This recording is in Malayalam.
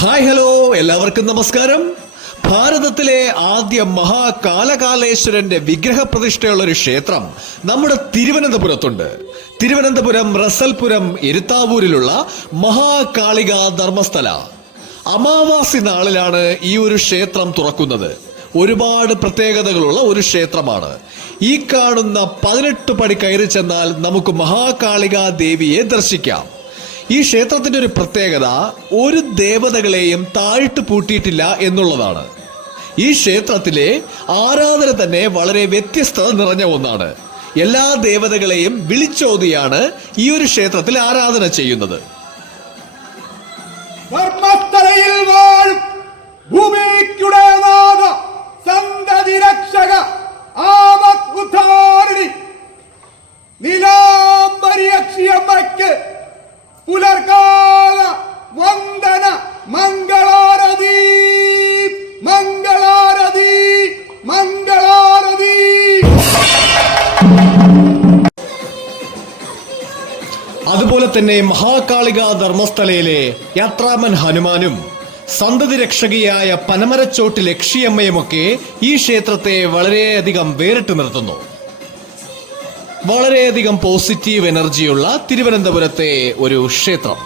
ഹായ് ഹലോ എല്ലാവർക്കും നമസ്കാരം. ഭാരതത്തിലെ ആദ്യ മഹാകാലകാലേശ്വരന്റെ വിഗ്രഹ പ്രതിഷ്ഠയുള്ള ഒരു ക്ഷേത്രം നമ്മുടെ തിരുവനന്തപുരത്തുണ്ട്. തിരുവനന്തപുരം റസൽപുരം എരുത്താവൂരിലുള്ള മഹാകാളിക ധർമ്മസ്ഥല. അമാവാസി നാളിലാണ് ഈ ഒരു ക്ഷേത്രം തുറക്കുന്നത്. ഒരുപാട് പ്രത്യേകതകളുള്ള ഒരു ക്ഷേത്രമാണ്. ഈ കാണുന്ന 18 പടി കയറി ചെന്നാൽ നമുക്ക് മഹാകാളിക ദേവിയെ ദർശിക്കാം. ഈ ക്ഷേത്രത്തിന്റെ ഒരു പ്രത്യേകത ഒരു ദേവതകളെയും താഴിട്ട് പൂട്ടിയിട്ടില്ല എന്നുള്ളതാണ്. ഈ ക്ഷേത്രത്തിലെ ആരാധന തന്നെ വളരെ വ്യത്യസ്തത നിറഞ്ഞ ഒന്നാണ്. എല്ലാ ദേവതകളെയും വിളിച്ചോതിയാണ് ഈ ഒരു ക്ഷേത്രത്തിൽ ആരാധന ചെയ്യുന്നത്. പുലർകാല വന്ദന മംഗളാരതി മംഗളാരതി മംഗളാരതി. അതുപോലെ തന്നെ മഹാകാളിക ധർമ്മസ്ഥലയിലെ യാത്രാമൻ ഹനുമാനും സന്തതി രക്ഷകിയായ പനമരച്ചോട്ട് ലക്ഷിയമ്മയുമൊക്കെ ഈ ക്ഷേത്രത്തെ വളരെയധികം വേറിട്ട് നിർത്തുന്നു. വളരെയധികം പോസിറ്റീവ് എനർജിയുള്ള തിരുവനന്തപുരത്തെ ഒരു ക്ഷേത്രം.